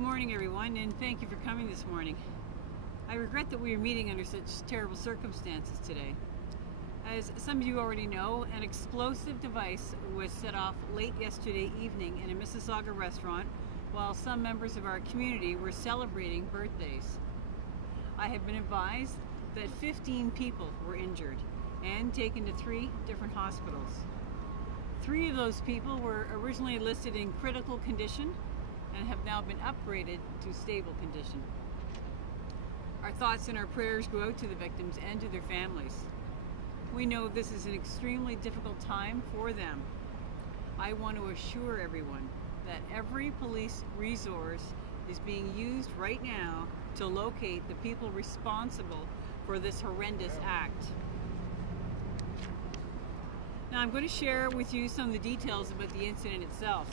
Good morning, everyone, and thank you for coming this morning. I regret that we are meeting under such terrible circumstances today. As some of you already know, an explosive device was set off late yesterday evening in a Mississauga restaurant while some members of our community were celebrating birthdays. I have been advised that 15 people were injured and taken to 3 different hospitals. 3 of those people were originally listed in critical condition and have now been upgraded to stable condition. Our thoughts and our prayers go out to the victims and to their families. We know this is an extremely difficult time for them. I want to assure everyone that every police resource is being used right now to locate the people responsible for this horrendous act. Now I'm going to share with you some of the details about the incident itself.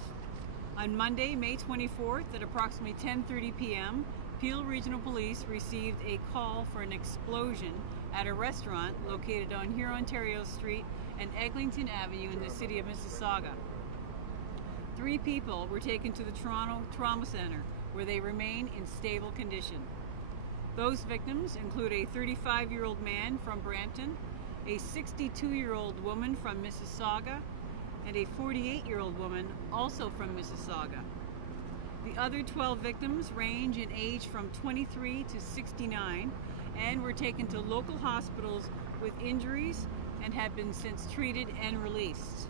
On Monday, May 24th at approximately 10:30 p.m., Peel Regional Police received a call for an explosion at a restaurant located on Hurontario Street and Eglinton Avenue in the city of Mississauga. 3 people were taken to the Toronto Trauma Centre, where they remain in stable condition. Those victims include a 35-year-old man from Brampton, a 62-year-old woman from Mississauga, and a 48-year-old woman also from Mississauga. The other 12 victims range in age from 23 to 69 and were taken to local hospitals with injuries and have been since treated and released.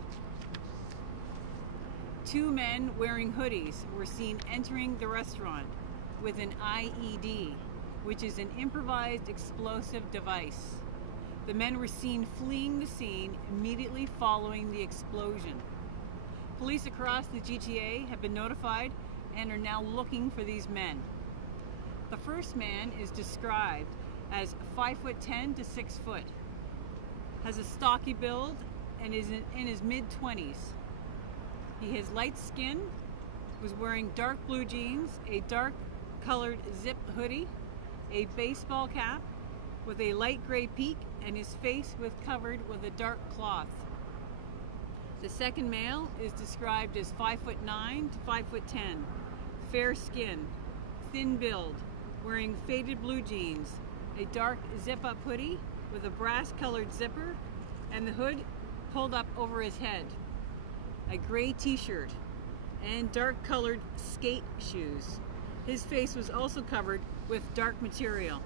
2 men wearing hoodies were seen entering the restaurant with an IED, which is an improvised explosive device. The men were seen fleeing the scene immediately following the explosion. Police across the GTA have been notified and are now looking for these men. The first man is described as 5'10" to 6 foot, has a stocky build, and is in his mid-20s. He has light skin, was wearing dark blue jeans, a dark colored zip hoodie, a baseball cap with a light gray peak, and his face was covered with a dark cloth. The second male is described as 5'9" to 5'10", fair skin, thin build, wearing faded blue jeans, a dark zip-up hoodie with a brass-colored zipper, and the hood pulled up over his head, a gray t-shirt, and dark-colored skate shoes. His face was also covered with dark material.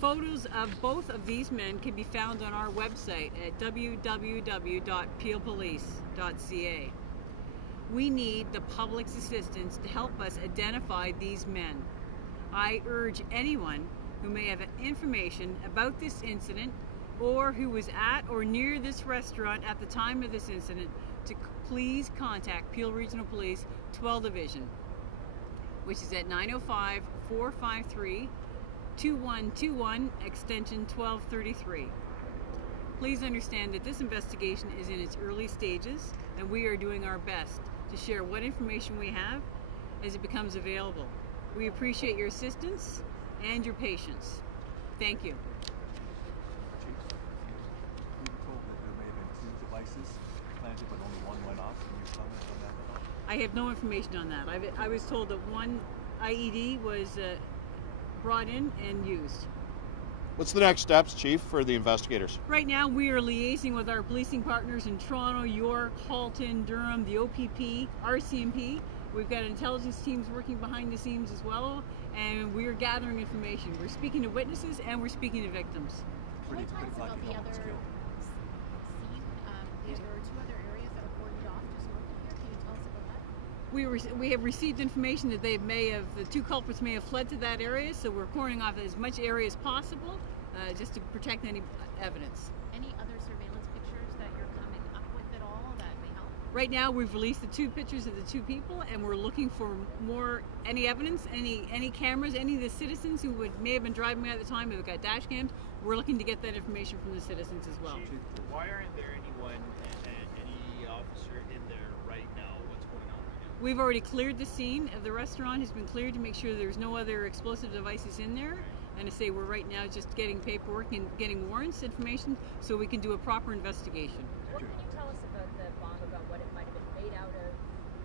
Photos of both of these men can be found on our website at www.peelpolice.ca. We need the public's assistance to help us identify these men. I urge anyone who may have information about this incident or who was at or near this restaurant at the time of this incident to please contact Peel Regional Police 12 Division, which is at 905-453-2121, extension 1233. Please understand that this investigation is in its early stages, and we are doing our best to share what information we have as it becomes available. We appreciate your assistance and your patience. Thank you. Chief, we were told that there may have been 2 devices planted, but only one went off. Can you comment on that at all? I have no information on that. I was told that one IED was brought in and used. What's the next steps, Chief, for the investigators? Right now we are liaising with our policing partners in Toronto, York, Halton, Durham, the OPP, RCMP. We've got intelligence teams working behind the scenes as well, and we're gathering information. We're speaking to witnesses and we're speaking to victims. Pretty Tell us lucky about the no one was other killed. scene. There are 2 other areas that are cordoned off just north of here. Can you tell us about that? We have received information that the 2 culprits may have fled to that area, so we're cordoning off as much area as possible just to protect any evidence. Any other surveillance pictures that you're coming up with at all that may help? Right now we've released the 2 pictures of the 2 people, and we're looking for any evidence, any cameras, any of the citizens who may have been driving at the time who've got dash cams. We're looking to get that information from the citizens as well. Chief, why aren't there any officer in there right now? What's going on right now? We've already cleared the scene of the restaurant, has been cleared to make sure there's no other explosive devices in there. And to say we're right now just getting paperwork and getting warrants information so we can do a proper investigation. What can you tell us about the bomb, about what it might have been made out of,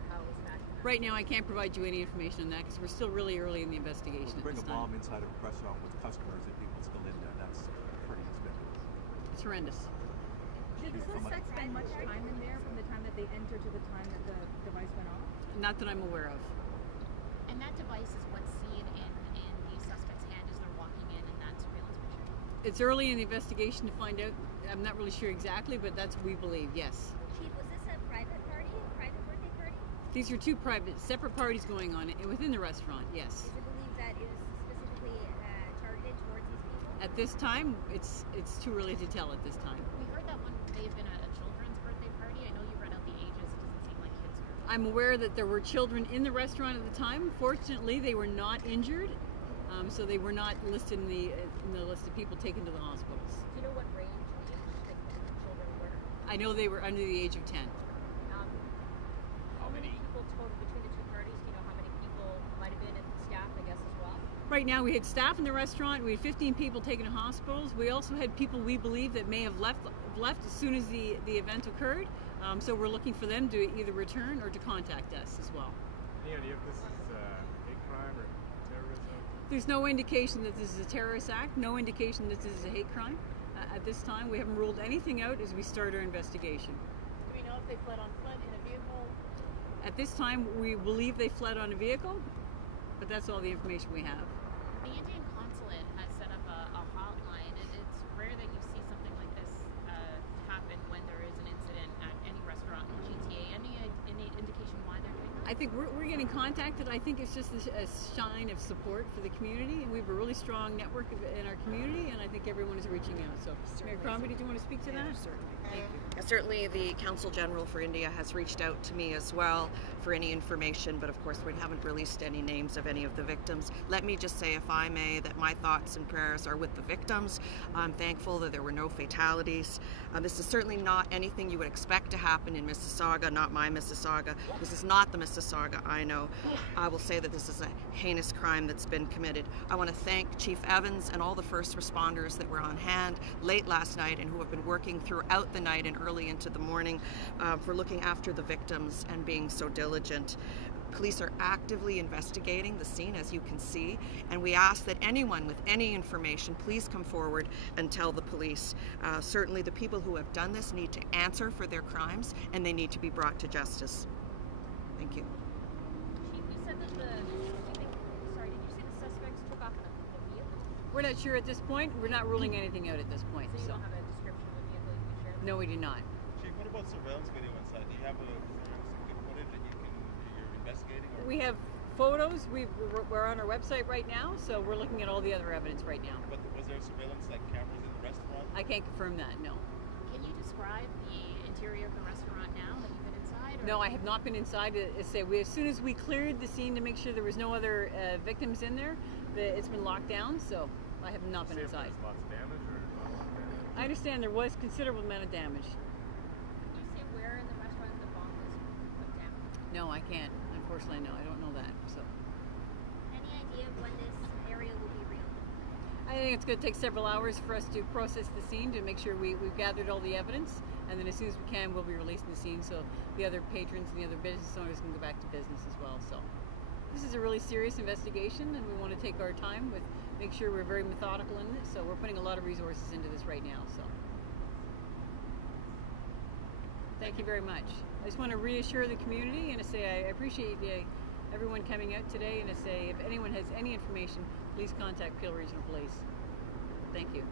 how it was fashioned? Right now, I can't provide you any information on that because we're still really early in the investigation To at bring this a bomb time. inside of a restaurant with customers and people still in there, that's pretty expensive. It's horrendous. Did the suspect spend much time in there from the time that they entered to the time that the device went off? Not that I'm aware of. And that device is what's seen in the suspect's hand as they're walking in that surveillance picture? It's early in the investigation to find out. I'm not really sure exactly, but that's what we believe, yes. Chief, was this a private party, a private birthday party? These are two private, separate parties going on within the restaurant, yes. Is it believed that it was specifically targeted towards these people? At this time, it's too early to tell at this time. We heard that one may have been a children's birthday party. I know you read out the ages. It doesn't seem like kids were. I'm aware that there were children in the restaurant at the time. Fortunately, they were not injured, so they were not listed in the list of people taken to the hospitals. Do you know what range the children were? I know they were under the age of 10. How many people total between the two parties? Do you know how many people might have been staff, I guess, as well? Right now, we had staff in the restaurant. We had 15 people taken to hospitals. We also had people we believe that may have left as soon as the event occurred. So we're looking for them to either return or to contact us as well. Any idea if this is hate crime or terrorism? There's no indication that this is a terrorist act, no indication that this is a hate crime. At this time, we haven't ruled anything out as we start our investigation. Do we know if they fled on foot, in a vehicle? At this time, we believe they fled on a vehicle, but that's all the information we have. The Indian consulate has set up a hotline, and it's rare that you see something like this happen when there is an incident at any restaurant in GTA. Any indication why they're doing that? I think we're getting contacted. I think it's just a sign of support for the community, and we have a really strong network in our community, and I think everyone is reaching out. So, Mayor Crombie, did you want to speak to that? Certainly. Thank you. Certainly, the Council General for India has reached out to me as well for any information, but of course we haven't released any names of any of the victims. Let me just say, if I may, that my thoughts and prayers are with the victims. I'm thankful that there were no fatalities. This is certainly not anything you would expect to happen in Mississauga, not my Mississauga. This is not the Mississauga I know. I will say that this is a heinous crime that's been committed. I want to thank Chief Evans and all the first responders that were on hand late last night and who have been working throughout the night and early into the morning for looking after the victims and being so diligent. Police are actively investigating the scene, as you can see, and we ask that anyone with any information please come forward and tell the police. Certainly the people who have done this need to answer for their crimes, and they need to be brought to justice. Thank you. Chief, you said that did you say the suspects took off in a vehicle? We're not sure at this point. We're not ruling anything out at this point. So you don't have a description of the vehicle you can share? No, we do not. Chief, what about surveillance video inside? Do you have some good footage that you're investigating? Or? We have photos. We're on our website right now, so we're looking at all the other evidence right now. But was there surveillance, like cameras in the restaurant? I can't confirm that, no. Can you describe the interior of the restaurant now? Have you been inside? Or? No, I have not been inside. As soon as we cleared the scene to make sure there was no other victims in there, it's been locked down, so I have not been inside. There's lots of damage or not much damage? I understand there was considerable amount of damage. Can you say where in the restaurant the bomb was put down? No, I can't. Unfortunately, no, I don't know that. So Any idea of when this area will be reopened? I think it's going to take several hours for us to process the scene to make sure we've gathered all the evidence, and then as soon as we can, we'll be releasing the scene so the other patrons and the other business owners can go back to business as well. So this is a really serious investigation, and we want to take our time with make sure we're very methodical in it. So we're putting a lot of resources into this right now. So thank you very much. I just want to reassure the community and to say I appreciate everyone coming out today, and to say if anyone has any information, please contact Peel Regional Police. Thank you.